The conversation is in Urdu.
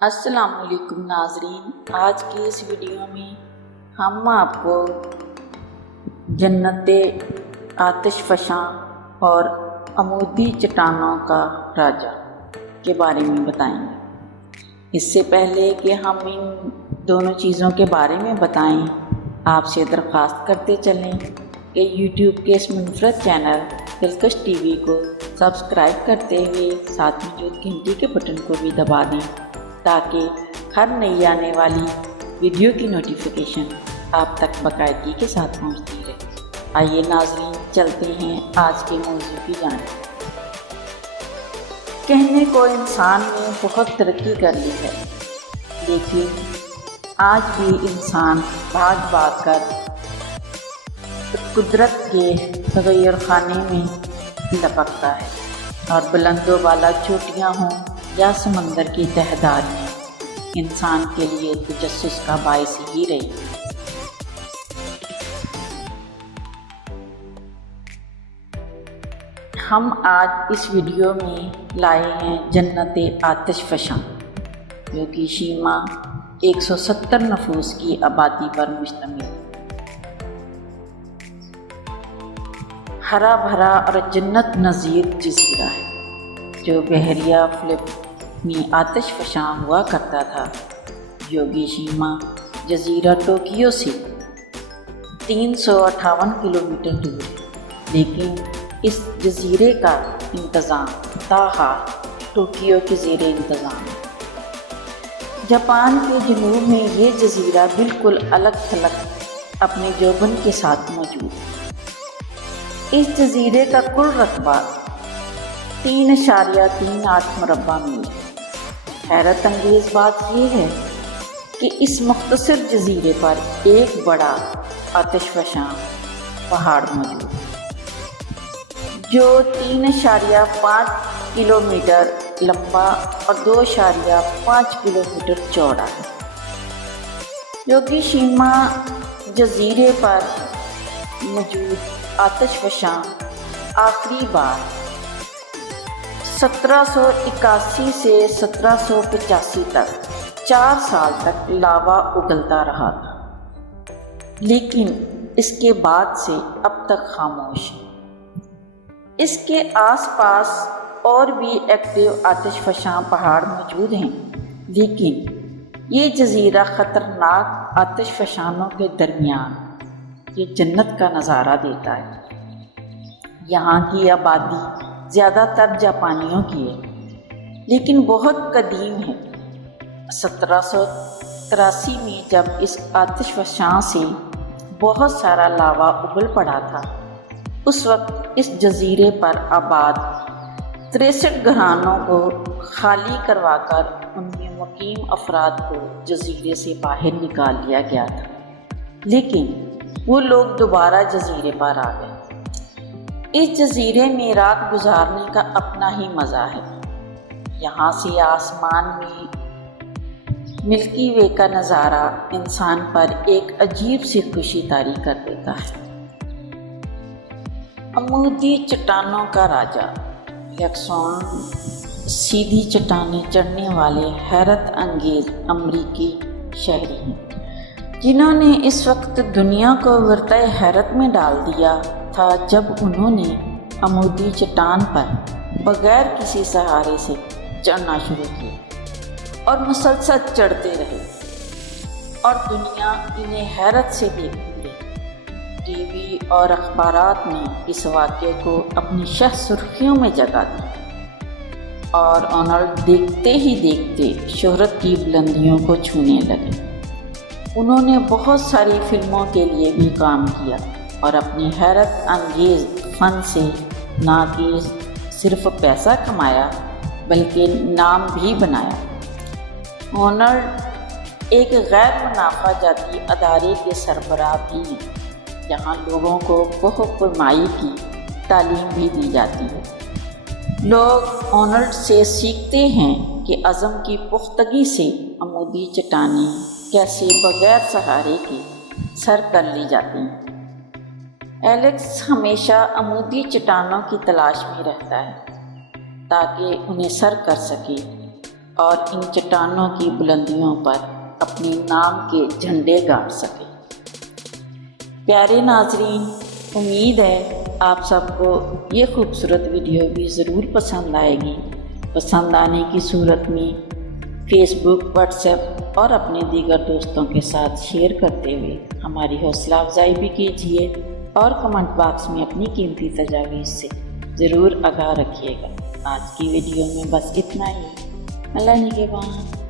السلام علیکم ناظرین، آج کی اس ویڈیو میں ہم آپ کو جنت آتش فشاں اور عمودی چٹانوں کا راجا کے بارے میں بتائیں گے۔ اس سے پہلے کہ ہم ان دونوں چیزوں کے بارے میں بتائیں، آپ سے درخواست کرتے چلیں کہ یوٹیوب کے اس منفرد چینل دلکش ٹی وی کو سبسکرائب کرتے ہوئے ساتھ موجود گھنٹی کے بٹن کو بھی دبا دیں تاکہ ہر نئی آنے والی ویڈیو کی نوٹیفیکیشن آپ تک باقاعدگی کے ساتھ پہنچتی رہے۔ آئیے ناظرین، چلتے ہیں آج کے موضوع کی جانب۔ کہنے کو انسان نے بہت ترقی کر لی ہے، لیکن آج بھی انسان بھاگ بھاگ کر قدرت کے تغیر خانے میں لپکتا ہے، اور بلند و بالا چوٹیاں ہوں یا سمندر کی تہہ داریاں انسان کے لیے تجسس کا باعث ہی رہی۔ ہم آج اس ویڈیو میں لائے ہیں جنت آتش فشاں، جو کہ شیما 170 نفوس کی آبادی پر مشتمل ہے۔ ہرا بھرا اور جنت نظیر جزیرہ ہے جو بحیرہ فلپ میں آتش فشاں ہوا کرتا تھا۔ یوگی شیما جزیرہ ٹوکیو سے 358 کلومیٹر دور ہے، لیکن اس جزیرے کا انتظام تاحال ٹوکیو کے زیر انتظام ہے۔ جاپان کے جنوب میں یہ جزیرہ بالکل الگ تھلگ اپنے جوبن کے ساتھ موجود ہے۔ اس جزیرے کا کل رقبہ 3.38 مربع میل ہے۔ حیرت انگیز بات یہ ہے کہ اس مختصر جزیرے پر ایک بڑا آتش فشاں پہاڑ موجود ہے جو 3.5 کلومیٹر لمبا اور 2.5 کلومیٹر چوڑا ہے۔ یوگی شیما جزیرے پر موجود آتش فشاں آخری بار 1781 سے 1785 تک 4 سال تک لاوا اگلتا رہا تھا، لیکن اس کے بعد سے اب تک خاموش ہے۔ اس کے آس پاس اور بھی ایکٹیو آتش فشاں پہاڑ موجود ہیں، لیکن یہ جزیرہ خطرناک آتش فشانوں کے درمیان یہ جنت کا نظارہ دیتا ہے۔ یہاں کی آبادی زیادہ تر جاپانیوں کی ہے، لیکن بہت قدیم ہے۔ 1783 میں جب اس آتش فشاں سے بہت سارا لاوا ابل پڑا تھا، اس وقت اس جزیرے پر آباد 63 گھرانوں کو خالی کروا کر ان میں مقیم افراد کو جزیرے سے باہر نکال لیا گیا تھا، لیکن وہ لوگ دوبارہ جزیرے پر آ گئے۔ اس جزیرے میں رات گزارنے کا اپنا ہی مزہ ہے۔ یہاں سے آسمان میں ملکی وے کا نظارہ انسان پر ایک عجیب سی خوشی طاری کر دیتا ہے۔ عمودی چٹانوں کا راجا یکساں سیدھی چٹانیں چڑھنے والے حیرت انگیز امریکی شہری ہیں، جنہوں نے اس وقت دنیا کو ورطۂ حیرت میں ڈال دیا تھا جب انہوں نے عمودی چٹان پر بغیر کسی سہارے سے چڑھنا شروع کیا اور مسلسل چڑھتے رہے، اور دنیا انہیں حیرت سے دیکھتی رہی۔ ٹی وی اور اخبارات نے اس واقعے کو اپنی شہ سرخیوں میں جگہ دی، اور آرنولڈ دیکھتے ہی دیکھتے شہرت کی بلندیوں کو چھونے لگے۔ انہوں نے بہت ساری فلموں کے لیے بھی کام کیا اور اپنی حیرت انگیز فن سے نہ کہ صرف پیسہ کمایا بلکہ نام بھی بنایا۔ آرنولڈ ایک غیر منافع جاتی ادارے کے سربراہ بھی ہیں، جہاں لوگوں کو کوہ پیمائی کی تعلیم بھی دی جاتی ہے۔ لوگ آرنولڈ سے سیکھتے ہیں کہ عزم کی پختگی سے عمودی چٹانیں کیسے بغیر سہارے کے سر کر لی جاتی ہیں۔ ایلیکس ہمیشہ عمودی چٹانوں کی تلاش میں رہتا ہے تاکہ انہیں سر کر سکے۔ اور ان چٹانوں کی بلندیوں پر اپنے نام کے جھنڈے گاڑ سکیں۔ پیارے ناظرین، امید ہے آپ سب کو یہ خوبصورت ویڈیو بھی ضرور پسند آئے گی۔ پسند آنے کی صورت میں فیس بک، واٹس ایپ اور اپنے دیگر دوستوں کے ساتھ شیئر کرتے ہوئے ہماری حوصلہ افزائی بھی کیجیے اور کمنٹ باکس میں اپنی قیمتی تجاویز سے ضرور آگاہ رکھیے گا۔ آج کی ویڈیو میں بس اتنا ہی۔ اللہ نگہبان۔